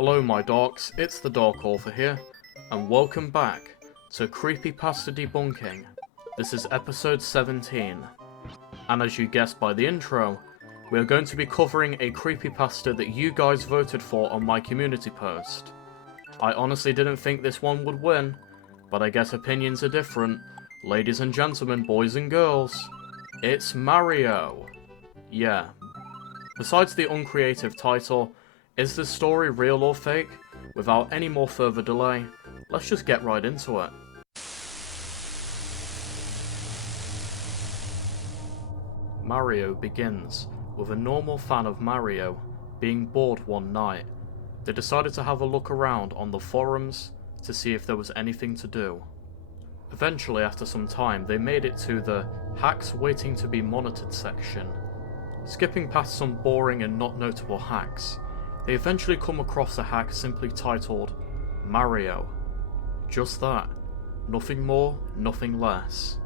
Hello my dorks, it's the Dork Author here, and welcome back to Creepypasta Debunking. This is episode 17, and as you guessed by the intro, we are going to be covering a creepypasta that you guys voted for on my community post. I honestly didn't think this one would win, but I guess opinions are different. Ladies and gentlemen, boys and girls, it's Mario. Yeah. Besides the uncreative title, is this story real or fake? Without any more further delay, let's just get right into it. Mario begins with a normal fan of Mario being bored one night. They decided to have a look around on the forums to see if there was anything to do. Eventually, after some time, they made it to the hacks waiting to be monitored section. Skipping past some boring and not notable hacks, they eventually come across a hack simply titled Mario. Just that. Nothing more, nothing less.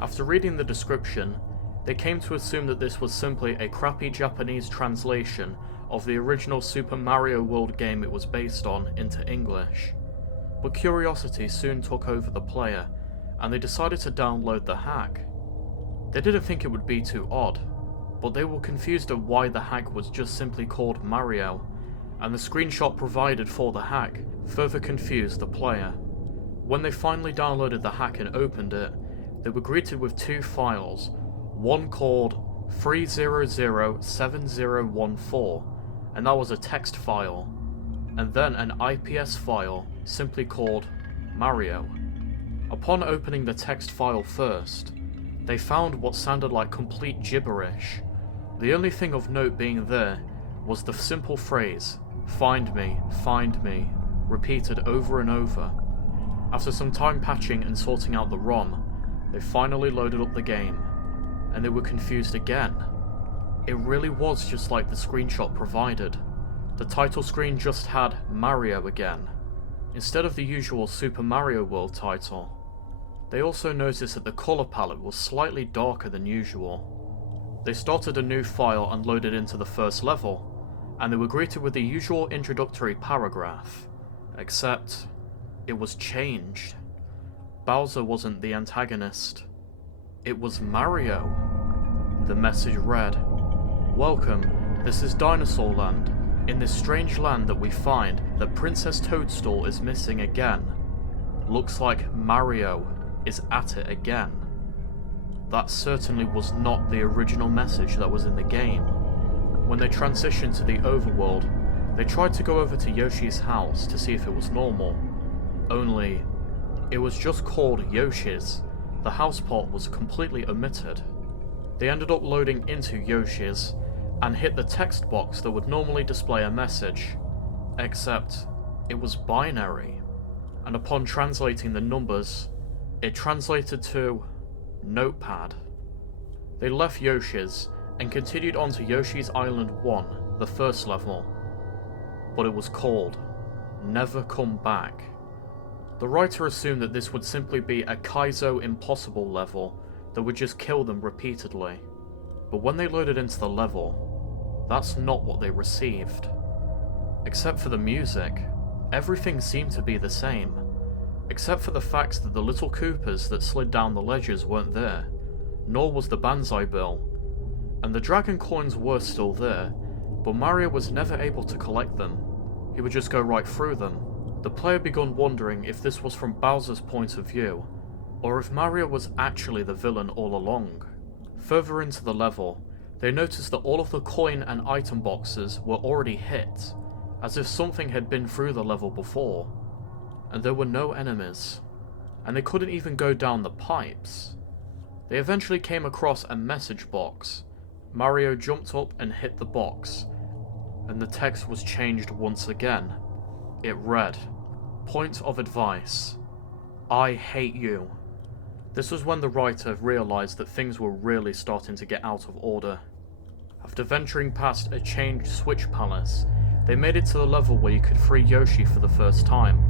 After reading the description, they came to assume that this was simply a crappy Japanese translation of the original Super Mario World game it was based on into English. But curiosity soon took over the player, and they decided to download the hack. They didn't think it would be too odd, but they were confused of why the hack was just simply called Mario, and the screenshot provided for the hack further confused the player. When they finally downloaded the hack and opened it, they were greeted with two files, one called 3007014, and that was a text file, and then an IPS file simply called Mario. Upon opening the text file first, they found what sounded like complete gibberish. The only thing of note being there was the simple phrase, find me, repeated over and over. After some time patching and sorting out the ROM, they finally loaded up the game, and they were confused again. It really was just like the screenshot provided. The title screen just had Mario again, instead of the usual Super Mario World title. They also noticed that the colour palette was slightly darker than usual. They started a new file and loaded into the first level, and they were greeted with the usual introductory paragraph, except it was changed. Bowser wasn't the antagonist. It was Mario. The message read, "Welcome, this is Dinosaur Land. In this strange land that we find that Princess Toadstool is missing again. Looks like Mario is at it again." That certainly was not the original message that was in the game. When they transitioned to the overworld, they tried to go over to Yoshi's house to see if it was normal. Only, it was just called Yoshi's. The house part was completely omitted. They ended up loading into Yoshi's and hit the text box that would normally display a message, except it was binary, and upon translating the numbers, it translated to Notepad. They left Yoshi's and continued on to Yoshi's Island 1, the first level, but it was called Never Come Back. The writer assumed that this would simply be a Kaizo Impossible level that would just kill them repeatedly, but when they loaded into the level, that's not what they received. Except for the music, everything seemed to be the same, except for the fact that the little Koopas that slid down the ledges weren't there, nor was the Banzai Bill, and the Dragon Coins were still there, but Mario was never able to collect them. He would just go right through them. The player began wondering if this was from Bowser's point of view, or if Mario was actually the villain all along. Further into the level, they noticed that all of the coin and item boxes were already hit, as if something had been through the level before, and there were no enemies, and they couldn't even go down the pipes. They eventually came across a message box. Mario jumped up and hit the box, and the text was changed once again. It read, "Point of advice. I hate you." This was when the writer realised that things were really starting to get out of order. After venturing past a changed Switch Palace, they made it to the level where you could free Yoshi for the first time,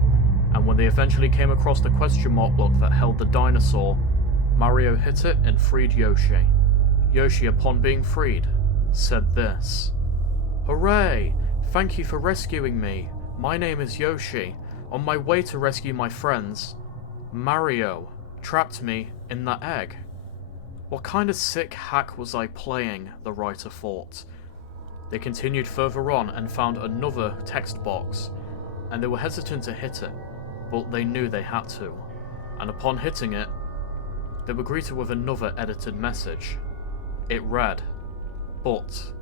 and when they eventually came across the question mark block that held the dinosaur, Mario hit it and freed Yoshi. Yoshi, upon being freed, said this, "Hooray! Thank you for rescuing me. My name is Yoshi. On my way to rescue my friends, Mario trapped me in that egg. What kind of sick hack was I playing, the writer thought. They continued further on and found another text box, and they were hesitant to hit it, but they knew they had to. And upon hitting it, they were greeted with another edited message. It read, "But,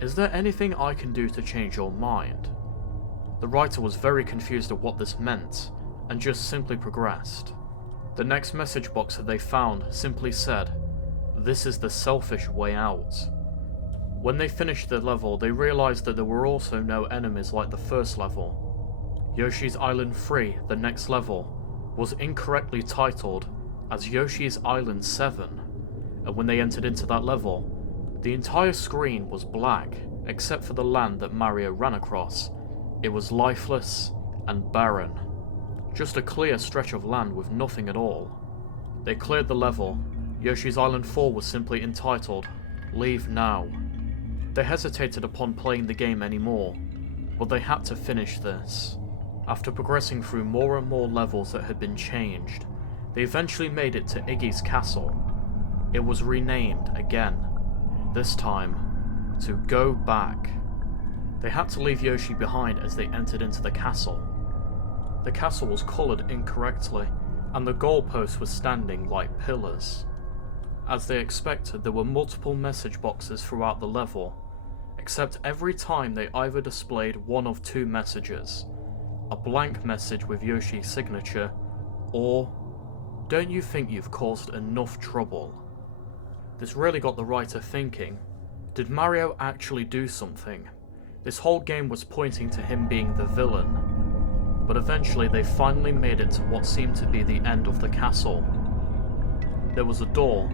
is there anything I can do to change your mind?" The writer was very confused at what this meant, and just simply progressed. The next message box that they found simply said, "This is the selfish way out." When they finished the level, they realized that there were also no enemies like the first level. Yoshi's Island 3, the next level, was incorrectly titled as Yoshi's Island 7, and when they entered into that level, the entire screen was black, except for the land that Mario ran across. It was lifeless and barren. Just a clear stretch of land with nothing at all. They cleared the level. Yoshi's Island 4 was simply entitled, "Leave Now." They hesitated upon playing the game anymore, but they had to finish this. After progressing through more and more levels that had been changed, they eventually made it to Iggy's castle. It was renamed again, this time to Go Back. They had to leave Yoshi behind as they entered into the castle. The castle was coloured incorrectly, and the goalposts were standing like pillars. As they expected, there were multiple message boxes throughout the level, except every time they either displayed one of two messages: a blank message with Yoshi's signature, or, "Don't you think you've caused enough trouble?" This really got the writer thinking, did Mario actually do something? This whole game was pointing to him being the villain. But eventually they finally made it to what seemed to be the end of the castle. There was a door,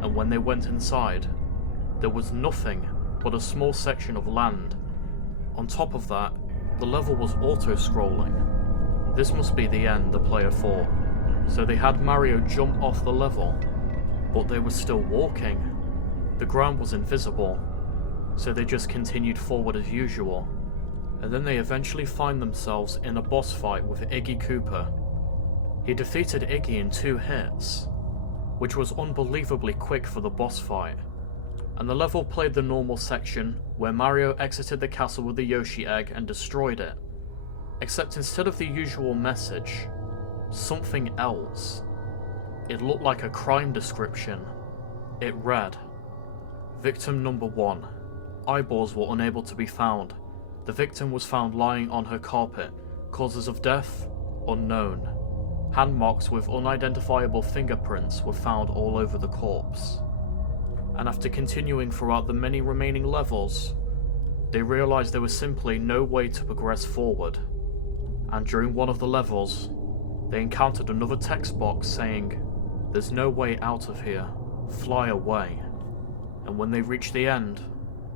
and when they went inside, there was nothing but a small section of land. On top of that, the level was auto-scrolling. This must be the end, the player thought. So they had Mario jump off the level, but they were still walking. The ground was invisible, so they just continued forward as usual. And then they eventually find themselves in a boss fight with Iggy Koopa. He defeated Iggy in 2 hits, which was unbelievably quick for the boss fight. And the level played the normal section where Mario exited the castle with the Yoshi egg and destroyed it. Except instead of the usual message, something else. It looked like a crime description. It read, "Victim number 1. Eyeballs were unable to be found. The victim was found lying on her carpet. Causes of death? Unknown. Hand marks with unidentifiable fingerprints were found all over the corpse." And after continuing throughout the many remaining levels, they realized there was simply no way to progress forward. And during one of the levels, they encountered another text box saying, "There's no way out of here. Fly away." And when they reached the end,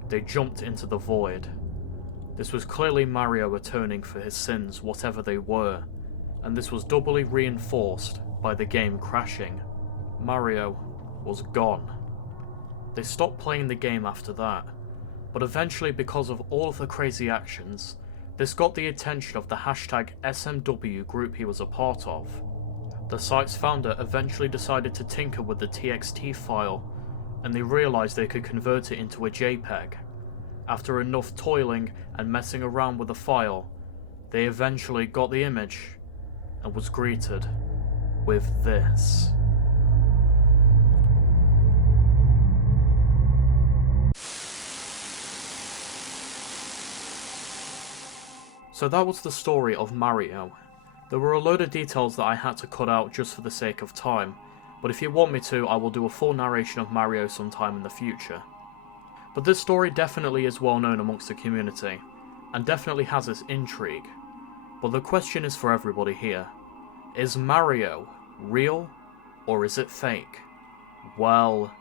they jumped into the void. This was clearly Mario atoning for his sins, whatever they were, and this was doubly reinforced by the game crashing. Mario was gone. They stopped playing the game after that, but eventually, because of all of the crazy actions, this got the attention of the hashtag SMW group he was a part of. The site's founder eventually decided to tinker with the TXT file, and they realized they could convert it into a JPEG. After enough toiling and messing around with the file, they eventually got the image and was greeted with this. So that was the story of Mario. There were a load of details that I had to cut out just for the sake of time, but if you want me to, I will do a full narration of Mario sometime in the future. But this story definitely is well known amongst the community, and definitely has its intrigue. But the question is for everybody here. Is Mario real, or is it fake? Well,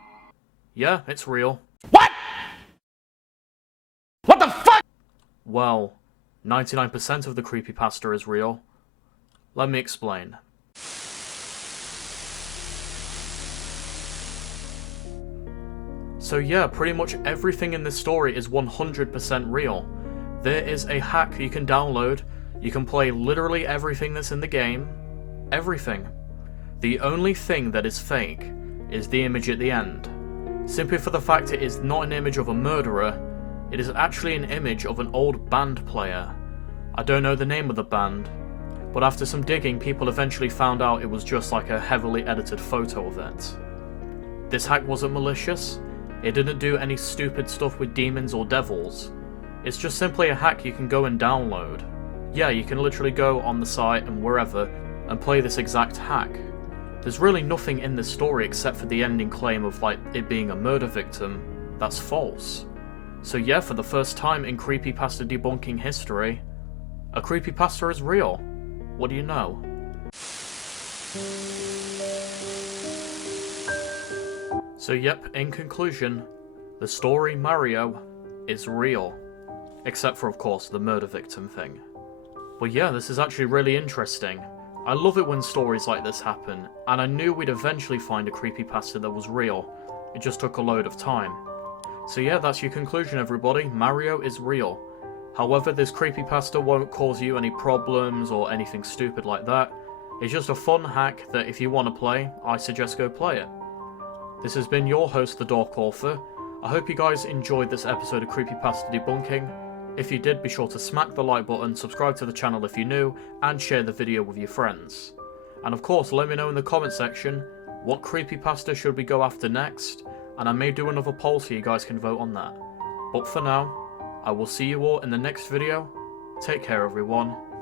yeah, it's real. What? What the fuck? Well, 99% of the creepypasta is real. Let me explain. So yeah, pretty much everything in this story is 100% real. There is a hack you can download. You can play literally everything that's in the game. Everything. The only thing that is fake is the image at the end. Simply for the fact it is not an image of a murderer, it is actually an image of an old band player. I don't know the name of the band, but after some digging, people eventually found out it was just like a heavily edited photo of it. This hack wasn't malicious. It didn't do any stupid stuff with demons or devils. It's just simply a hack you can go and download. Yeah, you can literally go on the site and wherever and play this exact hack. There's really nothing in this story except for the ending claim of like it being a murder victim that's false. So yeah, for the first time in creepypasta debunking history, a creepypasta is real. What do you know? So yep, in conclusion, the story Mario is real. Except for, of course, the murder victim thing. But yeah, this is actually really interesting. I love it when stories like this happen, and I knew we'd eventually find a creepypasta that was real. It just took a load of time. So yeah, that's your conclusion, everybody. Mario is real. However, this creepypasta won't cause you any problems or anything stupid like that. It's just a fun hack that if you want to play, I suggest go play it. This has been your host, The Dork Author. I hope you guys enjoyed this episode of Creepypasta Debunking. If you did, be sure to smack the like button, subscribe to the channel if you're new, and share the video with your friends. And of course, let me know in the comment section, what creepypasta should we go after next, and I may do another poll so you guys can vote on that. But for now, I will see you all in the next video. Take care, everyone.